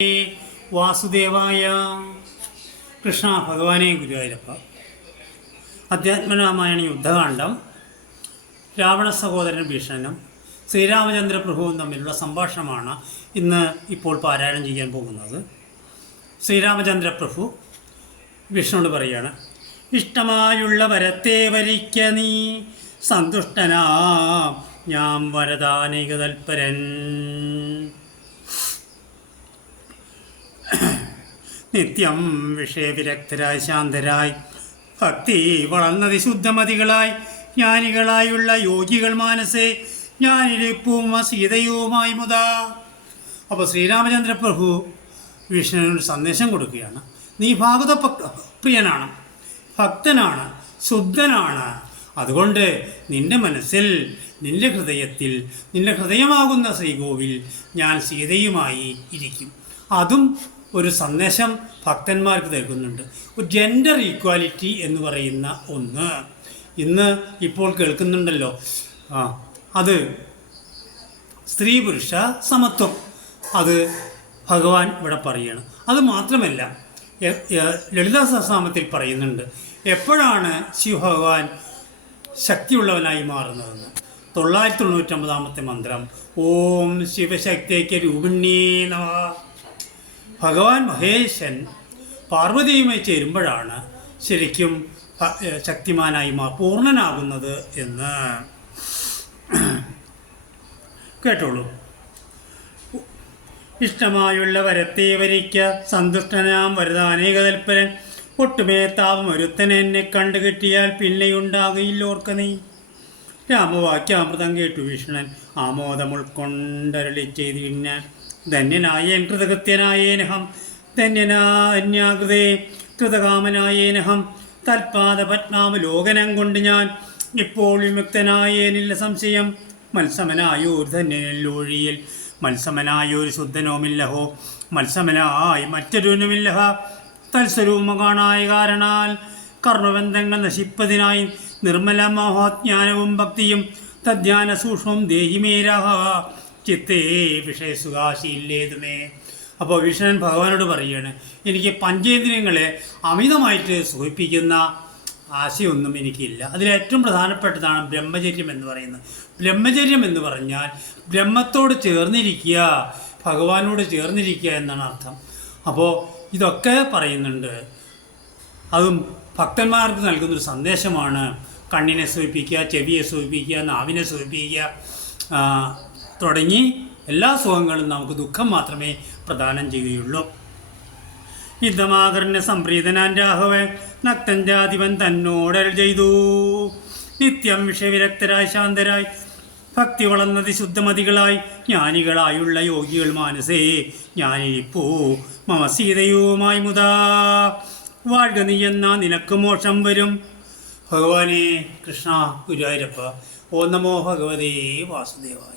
വാസുദേവായ. കൃഷ്ണ ഭഗവാനെ ഗുരുവായൂരപ്പ. അധ്യാത്മരാമായണ യുദ്ധകാന്ഡം. രാവണ സഹോദരൻ ഭീഷണനും ശ്രീരാമചന്ദ്ര പ്രഭുവും തമ്മിലുള്ള സംഭാഷണമാണ് ഇപ്പോൾ പാരായണം ചെയ്യാൻ പോകുന്നത്. ശ്രീരാമചന്ദ്ര പ്രഭു ഭീഷണനോട് പറയുകയാണ്: ഇഷ്ടമായുള്ള വരത്തെ വരിക്ക നീ സന്തുഷ്ടനാ ഞാൻ വരദാനിക തൽപരൻ. നിത്യം വിഷയവിരക്തരായി ശാന്തരായി ഭക്തി വളർന്നത് ശുദ്ധമതികളായി ജ്ഞാനികളായുള്ള യോഗികൾ മാനസേ ഞാനിരിപ്പും സീതയുമായി മുതാ. അപ്പോൾ ശ്രീരാമചന്ദ്ര പ്രഭു വിഷ്ണുവിനൊരു സന്ദേശം കൊടുക്കുകയാണ്. നീ ഭാഗവത പ്രിയനാണ്, ഭക്തനാണ്, ശുദ്ധനാണ്. അതുകൊണ്ട് നിന്റെ മനസ്സിൽ, നിന്റെ ഹൃദയത്തിൽ, നിന്റെ ഹൃദയമാകുന്ന ശ്രീകോവിൽ ഞാൻ സീതയുമായി ഇരിക്കും. അതും ഒരു സന്ദേശം ഭക്തന്മാർക്ക് നൽകുന്നുണ്ട്. ഒരു ജെൻഡർ ഈക്വാലിറ്റി എന്ന് പറയുന്ന ഒന്ന് ഇപ്പോൾ കേൾക്കുന്നുണ്ടല്ലോ. അത് സ്ത്രീ പുരുഷ സമത്വം, അത് ഭഗവാൻ ഇവിടെ പറയുകയാണ്. അത് മാത്രമല്ല, ലളിതാ സഹസ്രനാമത്തിൽ പറയുന്നുണ്ട് എപ്പോഴാണ് ശിവഭഗവാൻ ശക്തിയുള്ളവനായി മാറുന്നതെന്ന്. 999 മന്ത്രം ഓം ശിവശക്തിക്ക് രൂപിണ്യേ നമഃ. ഭഗവാൻ മഹേശൻ പാർവതിയുമായി ചേരുമ്പോഴാണ് ശരിക്കും ശക്തിമാനായി പൂർണ്ണനാകുന്നത് എന്ന് കേട്ടോളൂ. ഇഷ്ടമായുള്ള വരത്തെ വരിക്ക സന്തുഷ്ടനാം വരദാനേക തൽപരൻ. ഒട്ടുമേ താപം ഒരുത്തൻ എന്നെ കണ്ടു കിട്ടിയാൽ പിന്നെയുണ്ടാകയില്ലോർക്ക നീ. രാമവാക്യാമൃതം കേട്ടു വിഷ്ണൻ ആമോദം ഉൾക്കൊണ്ടരളി ചെയ്തിന്നാൻ. ധന്യനായേൻ കൃതകൃത്യനായേനഹം ധന്യനാന്യാകൃതേ കൃതകാമനായേനഹം തൽപാദ പത്മാവലോകനം കൊണ്ട് ഞാൻ ഇപ്പോൾ വിമുക്തനായേനില്ല സംശയം. മത്സമനായൊരു ധന്യനല്ലൊഴിയിൽ മത്സമനായൊരു ശുദ്ധനോമില്ലഹോ മത്സമനായി മറ്റൊരുനുമില്ലഹ. തൽസ്വരൂപ കാണായ കാരണാൽ കർമ്മബന്ധങ്ങൾ നശിപ്പതിനായി നിർമ്മല മോഹജ്ഞാനവും ഭക്തിയും തദ്ധ്യാന സൂക്ഷ്മം ദേഹിമേരാഹ ചിത്തേ വിഷയസുഖാശിയില്ലേതുമേ. അപ്പോൾ വിഷ്ണൻ ഭഗവാനോട് പറയുകയാണ്, എനിക്ക് പഞ്ചേന്ദ്രിയങ്ങളെ അമിതമായിട്ട് സുഖിപ്പിക്കുന്ന ആശയമൊന്നും എനിക്കില്ല. അതിലേറ്റവും പ്രധാനപ്പെട്ടതാണ് ബ്രഹ്മചര്യം എന്ന് പറയുന്നത്. ബ്രഹ്മചര്യം എന്ന് പറഞ്ഞാൽ ബ്രഹ്മത്തോട് ചേർന്നിരിക്കുക, ഭഗവാനോട് ചേർന്നിരിക്കുക എന്നാണ് അർത്ഥം. അപ്പോൾ ഇതൊക്കെ പറയുന്നുണ്ട്. അതും ഭക്തന്മാർക്ക് നൽകുന്നൊരു സന്ദേശമാണ്. കണ്ണിനെ സുഖിപ്പിക്കുക, ചെവിയെ സുഖിപ്പിക്കുക, നാവിനെ സുഖിപ്പിക്കുക തുടങ്ങി എല്ലാ സുഖങ്ങളും നമുക്ക് ദുഃഖം മാത്രമേ പ്രദാനം ചെയ്യുകയുള്ളൂ. യുദ്ധമാകർണ്യ സംപ്രീതനാൻ രാഘവൻ നക്തഞ്ചാധിപൻ തന്നോടൽ ചെയ്തു. നിത്യം വിഷയവിരക്തരായി ശാന്തരായി ഭക്തി വളർന്നത് ശുദ്ധമതികളായി ജ്ഞാനികളായുള്ള യോഗികൾ മാനസേ ഞാനിരിപ്പൂ മമ സീതയുമായി മുതാ. വാഴ്ക നീ എന്നാ നിനക്ക് മോക്ഷം വരും. ഭഗവാനെ കൃഷ്ണ ഗുരുവായൂരപ്പ. ഓം നമോ ഭഗവതേ വാസുദേവായ.